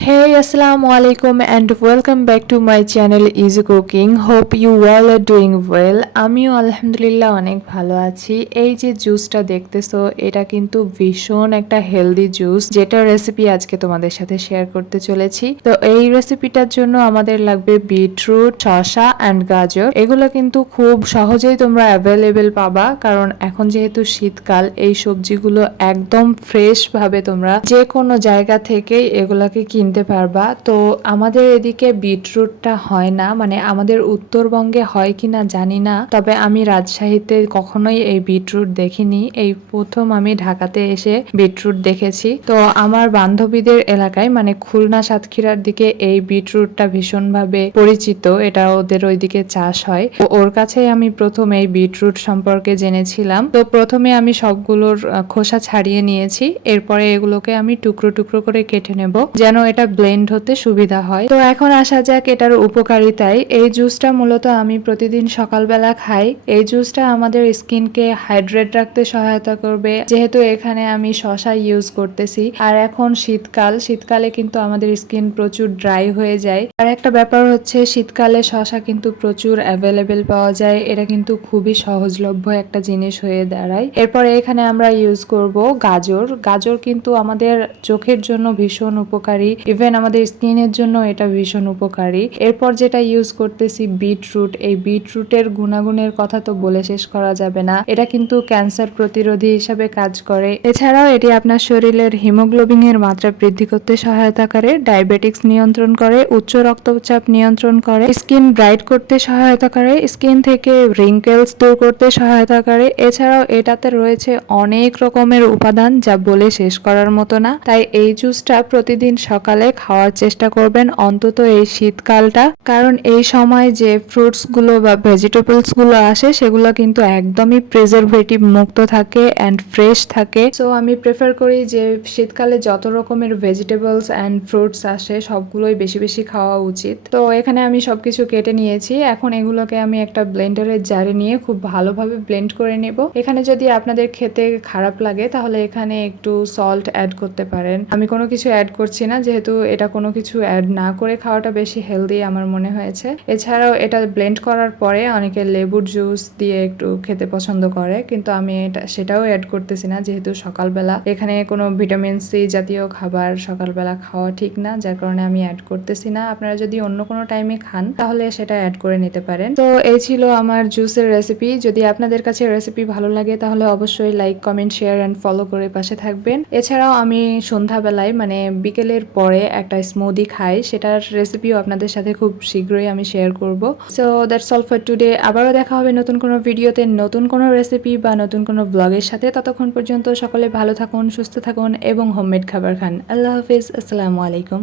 Hey, assalamu alaikum and welcome back to my channel, Easy Cooking. Hope you all are doing well. আমিও আলহামদুলিল্লাহ অনেক ভালো আছি এই যে জুসটা দেখতেছো, এটা কিন্তু ভীষণ একটা হেলদি জুস যেটা রেসিপি আজকে তোমাদের সাথে শেয়ার করতে চলেছি তো এই রেসিপিটার জন্য আমাদের লাগবে বিটরুট শসা অ্যান্ড গাজর এগুলো কিন্তু খুব সহজেই তোমরা অ্যাভেলেবেল পাবা, কারণ এখন যেহেতু শীতকাল, এই সবজিগুলো একদম ফ্রেশ ভাবে তোমরা যে কোনো জায়গা থেকেই এগুলাকে কিনতে পারবা। তো আমাদের এদিকে বিটরুটটা হয় না মানে আমাদের উত্তরবঙ্গে হয় কিনা জানি না। তবে আমি রাজশাহীতে কখনোই এই বিটরুট দেখিনি। এই প্রথম আমি ঢাকাতে এসে বিটরুট দেখেছি। তো আমার বান্ধবীদের এলাকায় মানে খুলনা সাতক্ষীরার দিকে এই বিটরুটটা ভীষণভাবে পরিচিত। এটা ওদের ওইদিকে চাষ হয়। ওর কাছেই আমি প্রথম এই বিটরুট সম্পর্কে জেনেছিলাম। তো প্রথমে আমি সবগুলোর খোসা ছাড়িয়ে নিয়েছি। এরপরে এগুলোকে আমি টুকরো টুকরো করে কেটে নেব। যেন এটা ব্লেন্ড হতে সুবিধা হয়। তো এখন আসা যাক এটার উপকারিতায়। এই জুসটা মূলত আমি প্রতিদিন সকালবেলা খাই। এই জুসটা আমাদের স্কিনকে হাইড্রেট রাখতে সহায়তা করবে। যেহেতু এখানে আমি শশা ইউজ করতেছি। আর এখন শীতকাল। শীতকালে কিন্তু আমাদের স্কিন প্রচুর ড্রাই হয়ে যায়। আর একটা ব্যাপার হচ্ছে, শীতকালে শশা কিন্তু প্রচুর অ্যাভেলেবেল পাওয়া যায়। এটা কিন্তু খুবই সহজলভ্য একটা জিনিস হয়ে দাঁড়ায়। এরপরে এখানে আমরা ইউজ করব গাজর। গাজর কিন্তু আমাদের চোখের জন্য ভীষণ উপকারী। ইভেন আমাদের স্কিনের জন্য এটা ভীষণ উপকারী। এরপর যেটা ইউজ করতেছি বিটরুট এই বিটরুটের গুণাগুণের কথা তো বলে শেষ করা যাবে না। এটা কিন্তু ক্যান্সার প্রতিরোধী হিসাবে কাজ করে। এছাড়াও এটি আপনার শরীরের হিমোগ্লোবিন এর মাত্রা বৃদ্ধি করতে সহায়তা করে ডায়াবেটিক্স নিয়ন্ত্রণ করে, উচ্চ রক্তচাপ নিয়ন্ত্রণ করে স্কিন ব্রাইট করতে সহায়তা করে স্কিন থেকে রিঙ্কেলস দূর করতে সহায়তা করে। এছাড়াও এটাতে রয়েছে অনেক রকমের উপাদান যা বলে শেষ করার মতো না। তাই এই জুসটা প্রতিদিন সকালে খাওয়ার চেষ্টা করবেন, অন্তত এই শীতকালটা। কারণ এই সময় যে ফ্রুটসগুলো বা ভেজিটেবলসগুলো আসে, সেগুলো কিন্তু একদমই প্রিজারভেটিভ মুক্ত থাকে অ্যান্ড ফ্রেশ থাকে। সো আমি প্রেফার করি যে শীতকালে যত রকমের ভেজিটেবলস অ্যান্ড ফ্রুটস আসে, সবগুলোই বেশি বেশি খাওয়া উচিত। তো, এখানে আমি সবকিছু কেটে নিয়েছি। এখন এগুলোকে আমি একটা ব্লেন্ডারের জারে নিয়ে খুব ভালোভাবে ব্লেন্ড করে নেব। এখানে যদি আপনাদের খেতে খারাপ লাগে, তাহলে এখানে একটু সল্ট অ্যাড করতে পারেন। আমি কোনো কিছু অ্যাড করছি না, যেহেতু এটা কোনো কিছু অ্যাড না করে খাওয়াটা বেশি হেলদি আমার মনে হয়েছে। এছাড়াও এটা ব্লেন্ড করার পরে অনেকে লেবুর জুস দিয়ে একটু খেতে পছন্দ করে, কিন্তু আমি এটা, সেটাও অ্যাড করতেছি না যেহেতু সকালবেলা। এখানে কোনো ভিটামিন সি জাতীয় খাবার সকালবেলা খাওয়া ঠিক না, যার কারণে আমি অ্যাড করতেছি না। আপনারা যদি অন্য কোনো টাইমে খান, তাহলে সেটা অ্যাড করে নিতে পারেন। তো এই ছিল আমার জুসের রেসিপি যদি আপনাদের কাছে রেসিপি ভালো লাগে, তাহলে অবশ্যই like comment share and follow করে পাশে থাকবেন। এছাড়াও আমি সন্ধ্যাবেলায় মানে বিকেলের পরে একটা স্মুদি খাই, সেটার রেসিপিও আপনাদের সাথে খুব শীঘ্রই আমি শেয়ার করব। So that's all for today আবারও দেখা হবে নতুন কোনো ভিডিওতে নতুন কোনো রেসিপি বা নতুন কোনো ব্লগের সাথে। ততক্ষণ পর্যন্ত সকলে ভালো থাকুন, সুস্থ থাকুন এবং হোমমেড খাবার খান। আল্লাহ হাফিজ। আসসালামু আলাইকুম।